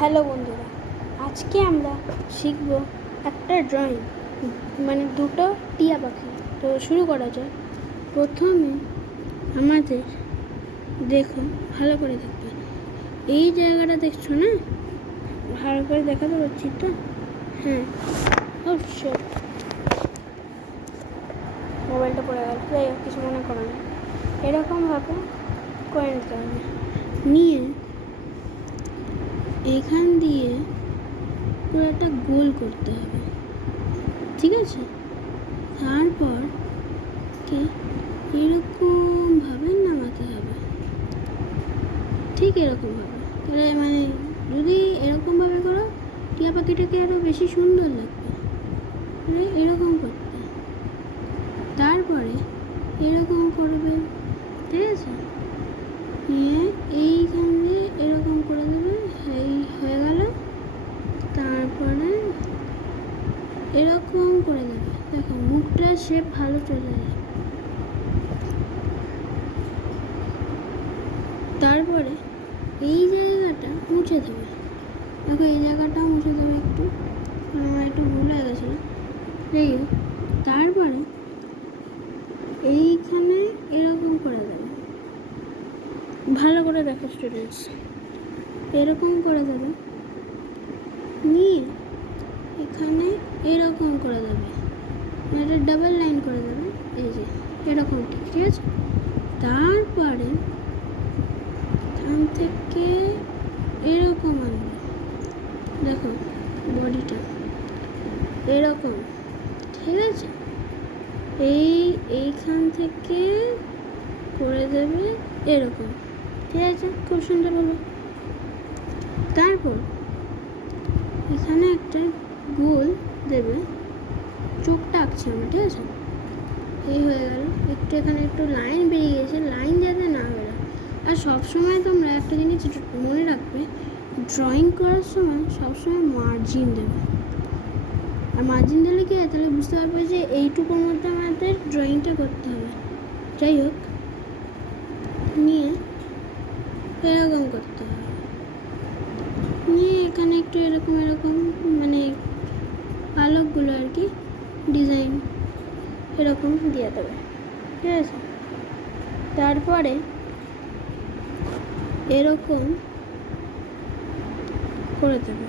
Hello বন্ধুরা, আজকে আমরা শিখব একটা ড্রয়িং, মানে দুটো টিয়া পাখি। তো শুরু করা যায়। প্রথমে আমাদের দেখো, ভালো করে দেখবে, এই জায়গাটা দেখছো না? ভালো করে দেখাতে পারছি তো? হ্যাঁ, অবশ্যই মোবাইলটা পড়ে গেল, যাই হোক, কিছু মনে করো না। এরকমভাবে করে নিতে হবে, নিয়ে এখান দিয়ে পুরো একটা গোল করতে হবে, ঠিক আছে? তারপর এরকমভাবে নামাতে হবে, ঠিক এরকমভাবে। তাহলে মানে যদি এরকমভাবে করো, টিয়া পাখিটাকে আরও বেশি সুন্দর লাগবে। মানে এরকম করতে, তারপরে এরকম করবে, ঠিক আছে? নিয়ে এইখান দিয়ে এরকম করে দেবে, এই হয়ে গেল। তারপরে এরকম করে দেবে, দেখো মুখটার শেপ ভালো চলে যায়। তারপরে এই জায়গাটা মুছে দেবে, দেখো এই জায়গাটাও মুছে দেবে একটু, আমার একটু ভুল হয়ে গেছিলো। যাই হোক, তারপরে এইখানে এরকম করে দেবে, ভালো করে দেখো স্টুডেন্টস, এরকম করে দেবে, নিয়ে এখানে এরকম করে দেবে, এটা ডাবল লাইন করে দেবে, এই যে এরকম, ঠিক আছে? তারপরে এখান থেকে এরকম আনবে, দেখো বডিটা এরকম, ঠিক আছে? এইখান থেকে করে দেবে এরকম, ঠিক আছে? খুব সুন্দর হলো। তারপর এখানে একটা গোল দেবে, চোখটা আঁকছে আমরা, ঠিক আছে? এই হয়ে গেল। একটু এখানে একটু লাইন বেরিয়ে গেছে, লাইন যাতে না বেরোয়। আর সবসময় তোমরা একটা জিনিস মনে রাখবে, ড্রয়িং করার সময় সবসময় মার্জিন দেবে। আর মার্জিন দিলে কি হয়, তাহলে বুঝতে পারবে যে এইটুকুর মধ্যে আমাদের ড্রয়িংটা করতে হবে। যাই হোক, নিয়ে এরকম করতে হবে, নিয়ে এখানে একটু এরকম এরকম মানে পালকগুলো আর কি ডিজাইন এরকম দিয়ে দেবে, ঠিক আছে? তারপরে এরকম করে দেবে,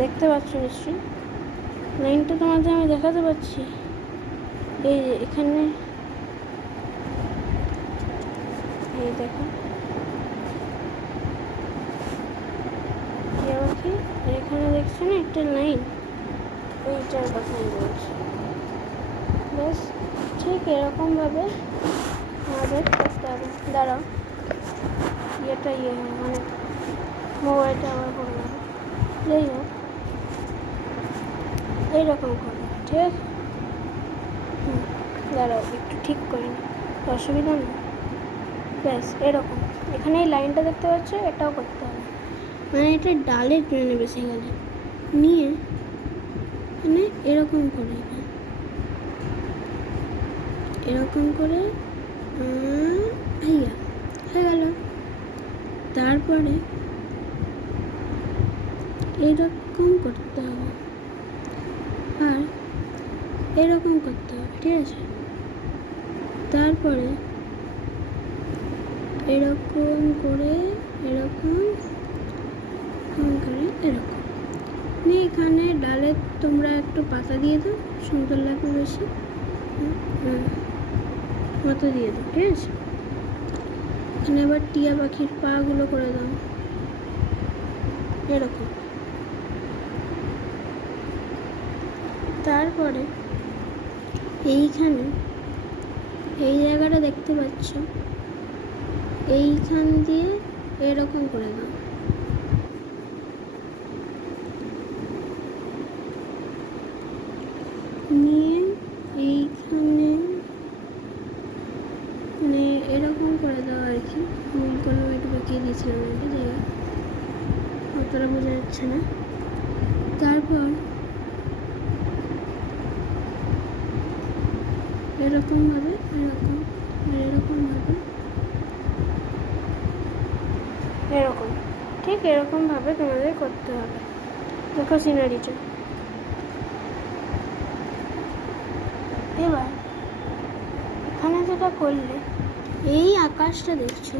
দেখতে পাচ্ছ নিশ্চয়ই? লাইনটা তোমাদের আমি দেখাতে পাচ্ছি, এই যে এখানে, এই দেখো কি এখানে দেখছো না একটা লাইন, ওইটার কথা আমি বলছি। বেশ ঠিক এরকমভাবে আমাদের করতে হবে। দাঁড়াও, ইয়েটা মানে মোবাইলটা আবার পড়ে যাবে। যাই হোক, এইরকম করবে, ঠিক আছে? দাঁড়াও একটু ঠিক করে নি, অসুবিধা নেই। ব্যাস এরকম, এখানে এই লাইনটা দেখতে পাচ্ছ, এটাও করতে হবে। মানে এটা ডালের ট্রেনে বেশি গেলে নিয়ে মানে এরকম করে, এরকম করে হয়ে গেল। তারপরে এরকম করতে হবে, আর এরকম করতে হবে, ঠিক আছে? তারপরে এরকম করে এরকম করে এরকম নিয়ে এখানে ডালে তোমরা একটু পাতা দিয়ে দাও, সুন্দর লাগবে বেশি। মতো দিয়ে দাও, ঠিক আছে? এখানে আবার টিয়া পাখির পাগুলো করে দাও এরকম। তারপরে এইখানে এই জায়গাটা দেখতে পাচ্ছ, এইখান দিয়ে এরকম করে দাও, নিয়ে এইখানে মানে এরকম করে দাও আর কি। ভুল করে একটু বেঁকিয়ে দিয়েছিলাম এটা, যাই হোক অতটা বোঝা যাচ্ছে না। তারপর এরকমভাবে এরকম, আর এরকমভাবে এরকম, ঠিক? এরকমভাবে তোমাদের করতে হবে। দেখো সিনারিটা। এবার এখানে যেটা করলে, এই আকাশটা দেখছো,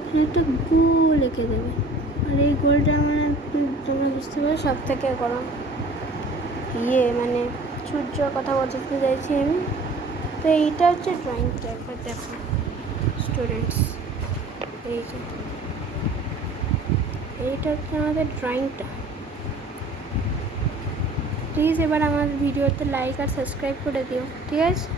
এখানে একটা গোল এঁকে দেবে। আর এই গোলটা মানে তোমরা বুঝতে পারো সব থেকে গরম মানে সূর্যর কথা বোঝাতে চাইছি আমি। তো এইটা হচ্ছে ড্রয়িংটা। একবার দেখো স্টুডেন্টস, এইটা হচ্ছে আমাদের ড্রয়িংটা। প্লিজ এবার আমার ভিডিওতে লাইক আর সাবস্ক্রাইব করে দিও, ঠিক আছে?